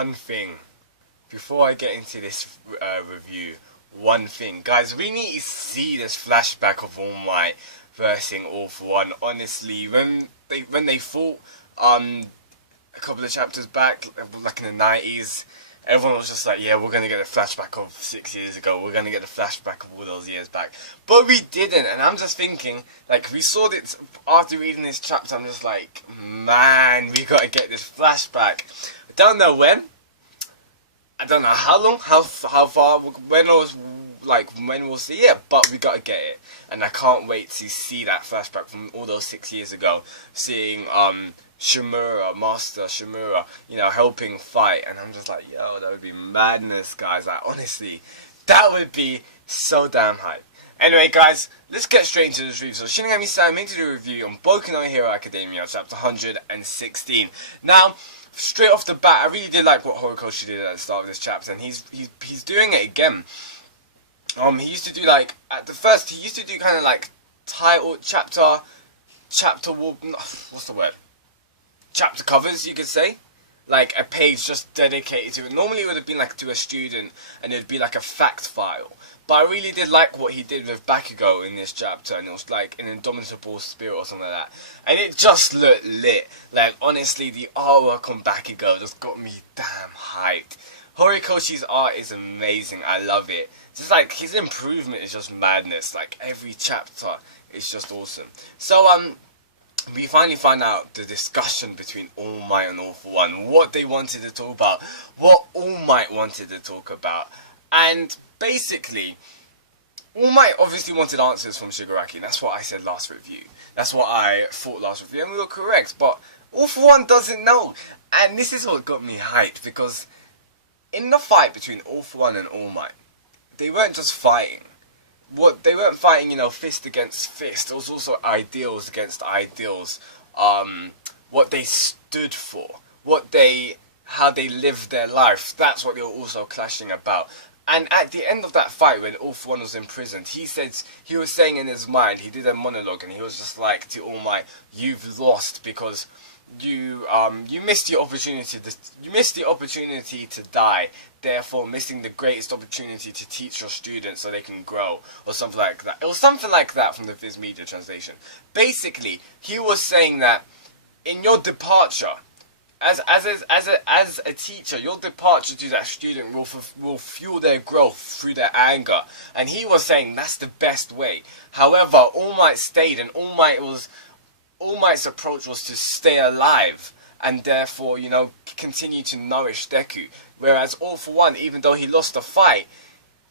one thing before I get into this review. One thing, guys, we need to see this flashback of All Might versing All For One. Honestly, when they fought a couple of chapters back, like in the 90s, everyone was just like, yeah, we're gonna get a flashback of 6 years ago, we're gonna get a flashback of all those years back, but we didn't. And I'm just thinking, like, we saw it after reading this chapter. I'm just like, man, we gotta get this flashback. I don't know when, I don't know how long, how far, when we'll see it, but we gotta get it. And I can't wait to see that flashback from all those 6 years ago, seeing Shimura, Master Shimura, you know, helping fight. And I'm just like, yo, that would be madness, guys. Like, honestly, that would be so damn hype. Anyway, guys, let's get straight into this review. So, Shinigami-san made to do a review on Boku no Hero Academia, chapter 116. Now, straight off the bat, I really did like what Horikoshi did at the start of this chapter, and he's doing it again. He used to do, like, at the first, he used to do kind of like title, chapter, what's the word? Chapter covers, you could say. Like a page just dedicated to it. Normally it would have been like to a student, and it would be like a fact file. But I really did like what he did with Bakugou in this chapter, and it was like an indomitable spirit or something like that. And it just looked lit. Like, honestly, the artwork on Bakugou just got me damn hyped. Horikoshi's art is amazing. I love it. Just like his improvement is just madness. Like every chapter is just awesome. So we finally find out the discussion between All Might and All For One, what they wanted to talk about, what All Might wanted to talk about. And basically, All Might obviously wanted answers from Shigaraki. That's what I said last review. That's what I thought last review, and we were correct. But All For One doesn't know. And this is what got me hyped, because in the fight between All For One and All Might, they weren't just fighting. They weren't fighting, you know, fist against fist. It was also ideals against ideals. What they stood for, how they lived their life. That's what they were also clashing about. And at the end of that fight, when All For One was imprisoned, he was saying in his mind, he did a monologue, and he was just like to All Might, "You've lost because you missed the opportunity. You missed the opportunity to die. Therefore, missing the greatest opportunity to teach your students so they can grow," or something like that. It was something like that from the Viz Media translation. Basically, he was saying that in your departure, as a teacher, your departure to that student will fuel their growth through their anger. And he was saying that's the best way. However, All Might stayed, and All Might's approach was to stay alive, and therefore, you know, continue to nourish Deku. Whereas All For One, even though he lost the fight,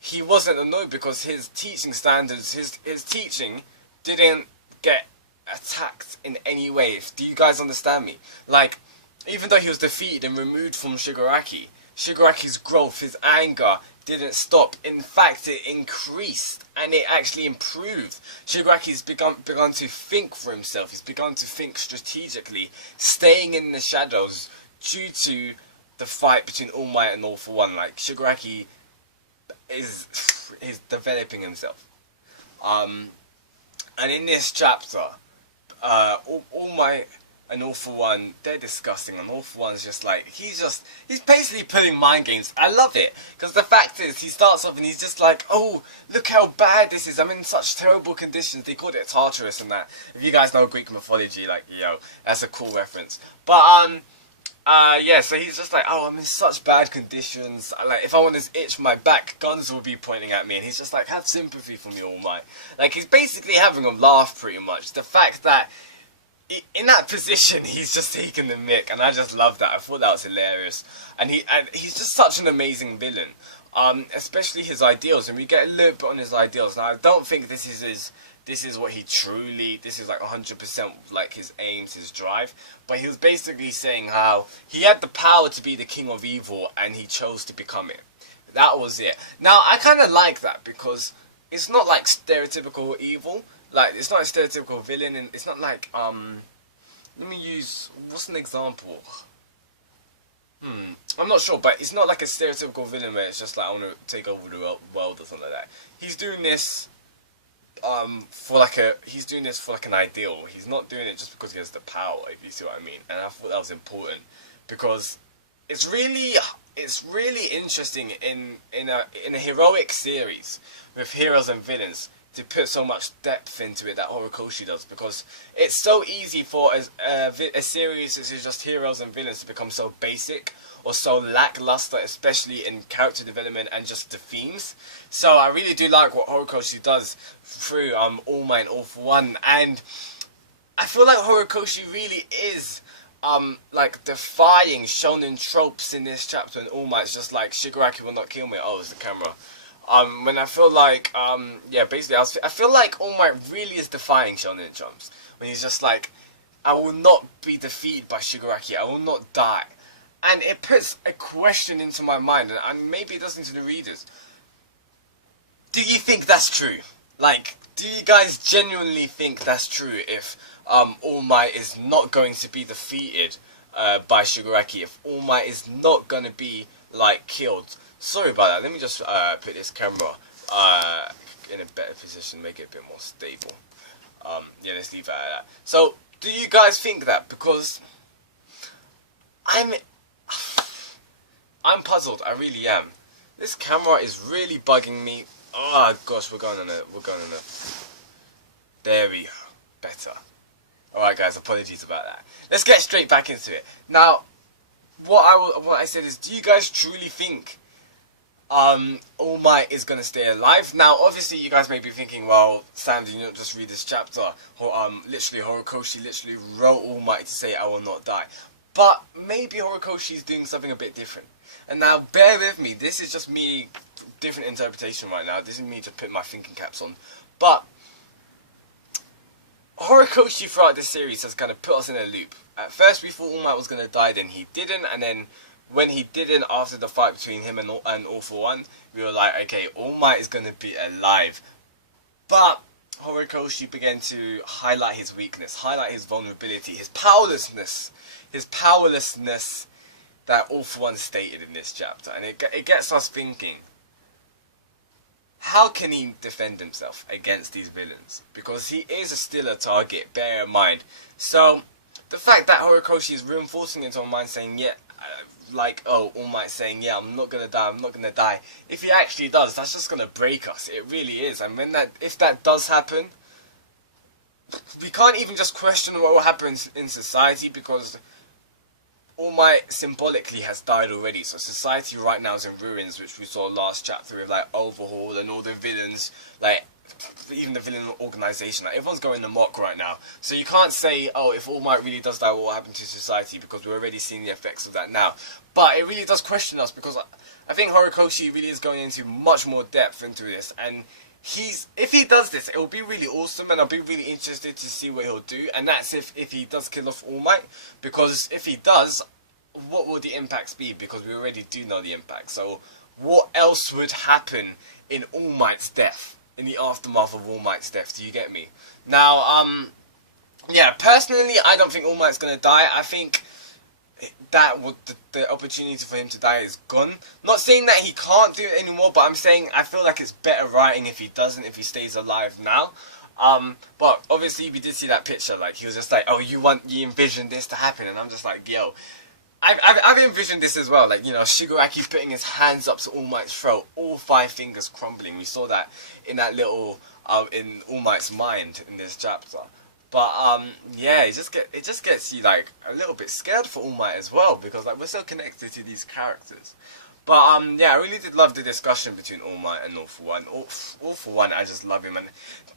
he wasn't annoyed because his teaching standards, his teaching didn't get attacked in any way. Do you guys understand me? Like, even though he was defeated and removed from Shigaraki's growth, his anger didn't stop. In fact, it increased, and it actually improved. Shigaraki's begun to think for himself. He's begun to think strategically, staying in the shadows due to the fight between All Might and All For One. Like, Shigaraki is developing himself. And in this chapter, All Might and All For One, they're discussing, and All For One's just like, he's basically pulling mind games. I love it, because the fact is, he starts off and he's just like, oh, look how bad this is, I'm in such terrible conditions. They called it Tartarus and that. If you guys know Greek mythology, like, yo, that's a cool reference. But, yeah, so he's just like, oh, I'm in such bad conditions. Like, if I want to itch my back, guns will be pointing at me. And he's just like, have sympathy for me, All Might. Like, he's basically having a laugh, pretty much. The fact that in that position, he's just taking the mick, and I just love that. I thought that was hilarious. And he's just such an amazing villain, especially his ideals. And we get a little bit on his ideals. Now, I don't think this is what he truly, this is like 100% like his aims, his drive. But he was basically saying how he had the power to be the king of evil, and he chose to become it. That was it. Now, I kind of like that, because it's not like stereotypical evil. Like, it's not a stereotypical villain, and it's not like, let me use, what's an example? I'm not sure, but it's not like a stereotypical villain where it's just like, I want to take over the world or something like that. He's doing this, for like an ideal. He's not doing it just because he has the power, if you see what I mean. And I thought that was important, because it's really interesting in a heroic series with heroes and villains to put so much depth into it that Horikoshi does, because it's so easy for a series that is just heroes and villains to become so basic or so lackluster, especially in character development and just the themes. So I really do like what Horikoshi does through All Might and All for One, and I feel like Horikoshi really is like defying shonen tropes in this chapter, and All Might's just like, Shigaraki will not kill me. Oh, it's the camera. When I feel like, yeah, basically, I feel like All Might really is defying shonen tropes. When he's just like, I will not be defeated by Shigaraki, I will not die. And it puts a question into my mind, and maybe it does into the readers. Do you think that's true? Like, do you guys genuinely think that's true if All Might is not going to be defeated by Shigaraki, if All Might is not going to be, like, killed? Sorry about that, let me just put this camera in a better position, make it a bit more stable. Yeah, let's leave it at that. So, do you guys think that? Because I'm puzzled, I really am. This camera is really bugging me. Oh gosh, we're going on a there we go. Better. Alright guys, apologies about that. Let's get straight back into it. Now, what I said is, do you guys truly think All Might is going to stay alive? Now, obviously, you guys may be thinking, well, Sam, did you not just read this chapter? Literally, Horikoshi literally wrote All Might to say, I will not die. But maybe Horikoshi is doing something a bit different. And now, bear with me, this is just me, different interpretation right now. This is me just putting my thinking caps on. But Horikoshi throughout this series has kind of put us in a loop. At first we thought All Might was going to die, then he didn't, and then when he didn't, after the fight between him and All for One, we were like, okay, All Might is going to be alive. But Horikoshi began to highlight his weakness, highlight his vulnerability, his powerlessness that All for One stated in this chapter. And it gets us thinking, how can he defend himself against these villains? Because he is still a target, bear in mind. So, the fact that Horikoshi is reinforcing into our mind saying, yeah, like, oh, All Might saying, yeah, I'm not gonna die, I'm not gonna die. If he actually does, that's just gonna break us. It really is. And if that does happen, we can't even just question what will happen in society, because All Might symbolically has died already. So society right now is in ruins, which we saw last chapter with, like, Overhaul and all the villains, like, even the villain organization, like, everyone's going amok right now. So you can't say, oh, if All Might really does die, what will happen to society? Because we're already seeing the effects of that now. But it really does question us, because I think Horikoshi really is going into much more depth into this, and if he does this, it will be really awesome, and I'll be really interested to see what he'll do. And that's if he does kill off All Might, because if he does, what will the impacts be? Because we already do know the impact. So what else would happen in All Might's death? In the aftermath of All Might's death, do you get me? Now, yeah, personally, I don't think All Might's gonna die. I think that the opportunity for him to die is gone. Not saying that he can't do it anymore, but I'm saying I feel like it's better writing if he doesn't, if he stays alive now. But obviously we did see that picture, like, he was just like, oh, you envisioned this to happen, and I'm just like, yo, I've envisioned this as well, like, you know, Shigaraki putting his hands up to All Might's throat, all 5 fingers crumbling. We saw that in that little, in All Might's mind in this chapter. But, yeah, it just gets you, like, a little bit scared for All Might as well, because, like, we're so connected to these characters. But, yeah, I really did love the discussion between All Might and All for One. All for One, I just love him, and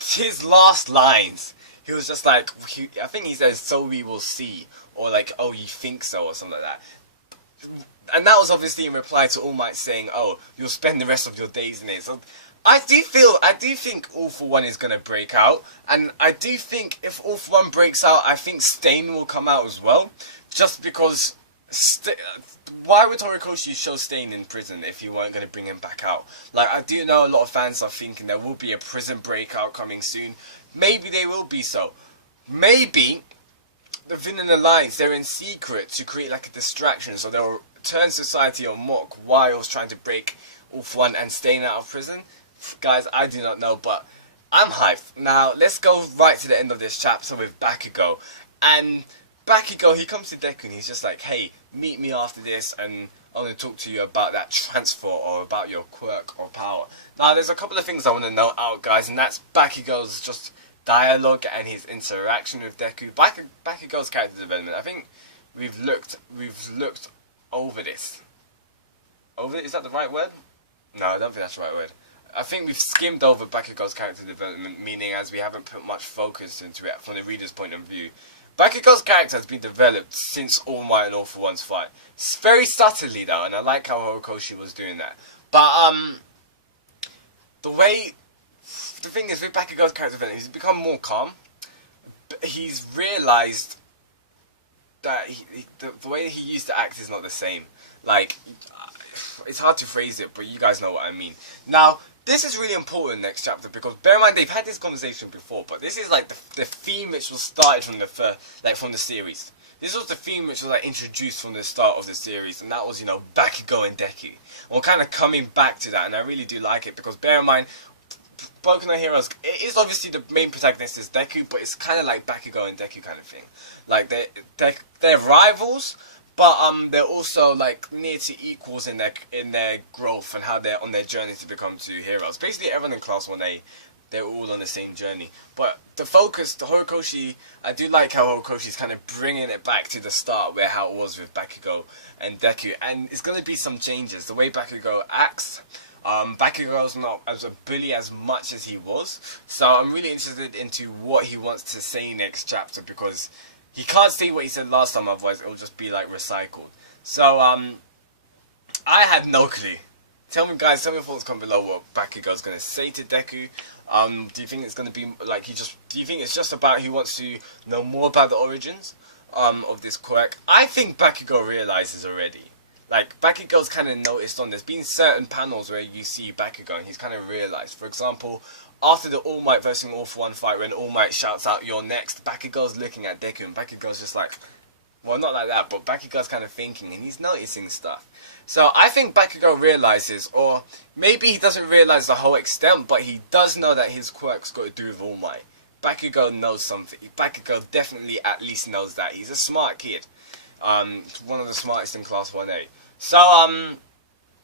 his last lines, he was just like, I think he says, so we will see, or like, oh, you think so, or something like that. And that was obviously in reply to All Might saying, oh, you'll spend the rest of your days in it. So I do think All for One is going to break out, and I do think if All for One breaks out, I think Stain will come out as well, just because, why would Horikoshi show Stain in prison if you weren't going to bring him back out? Like, I do know a lot of fans are thinking there will be a prison breakout coming soon. Maybe they will be so. Maybe the Villain Alliance, they're in secret to create like a distraction, so they'll turn society on mock while trying to break All for One and Stain out of prison. Guys, I do not know, but I'm hyped. Now, let's go right to the end of this chapter with Bakugou. And Bakugou, he comes to Deku and he's just like, hey, meet me after this and I want to talk to you about that transfer or about your quirk or power. Now, there's a couple of things I want to note out, guys, and that's Bakugo's just dialogue and his interaction with Deku. Bakugo's character development. I think we've looked over this. Is that the right word? No, I don't think that's the right word. I think we've skimmed over Bakugo's character development, meaning as we haven't put much focus into it from the reader's point of view. Bakugo's character has been developed since All Might and All for One's fight. It's very subtly though, and I like how HORIKOSHI was doing that. But the thing is with Bakugo's character development, he's become more calm. He's realised that the way he used to act is not the same. Like, it's hard to phrase it, but you guys know what I mean. Now, this is really important next chapter because bear in mind they've had this conversation before, but this is like the theme which was started from from the series. This was the theme which was like introduced from the start of the series, and that was, you know, Bakugo and Deku. And we're kind of coming back to that, and I really do like it because bear in mind, Boku no Heroes, it is obviously the main protagonist is Deku, but it's kind of like Bakugo and Deku kind of thing. Like they're rivals. But they're also like near to equals in their growth and how they're on their journey to become two heroes. Basically, everyone in Class 1A, they're all on the same journey. But the HORIKOSHI, I do like how HORIKOSHI's kind of bringing it back to the start where how it was with Bakugo and Deku. And it's going to be some changes. The way Bakugo acts, Bakugo's not as a bully as much as he was. So I'm really interested into what he wants to say next chapter because he can't say what he said last time, otherwise it'll just be like recycled. So, I had no clue. Tell me guys, tell me your thoughts comment below what Bakugo's gonna say to Deku. Do you think it's gonna be like do you think it's just about he wants to know more about the origins, of this quirk? I think Bakugo realizes already. Like, Bakugo's kind of noticed on there's been certain panels where you see Bakugo and he's kind of realized. For example, after the All Might versus All for One fight, when All Might shouts out, "You're next," Bakugo's looking at Deku, and Bakugo's just like, well, not like that, but Bakugo's kind of thinking, and he's noticing stuff. So I think Bakugo realizes, or maybe he doesn't realize the whole extent, but he does know that his quirk's got to do with All Might. Bakugo knows something. Bakugo definitely at least knows that. He's a smart kid. One of the smartest in Class 1A. So,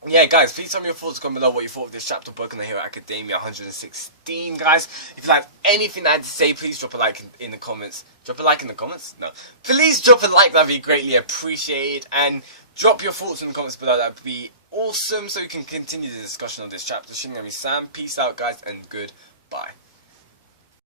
yeah, guys, please tell me your thoughts comment below what you thought of this chapter of Boku no Hero Academia 116, guys. If you have anything I had to say, please drop a like in the comments. Drop a like in the comments? No. Please drop a like, that'd be greatly appreciated. And drop your thoughts in the comments below, that'd be awesome. So we can continue the discussion of this chapter. Shinigami Sam, peace out, guys, and goodbye.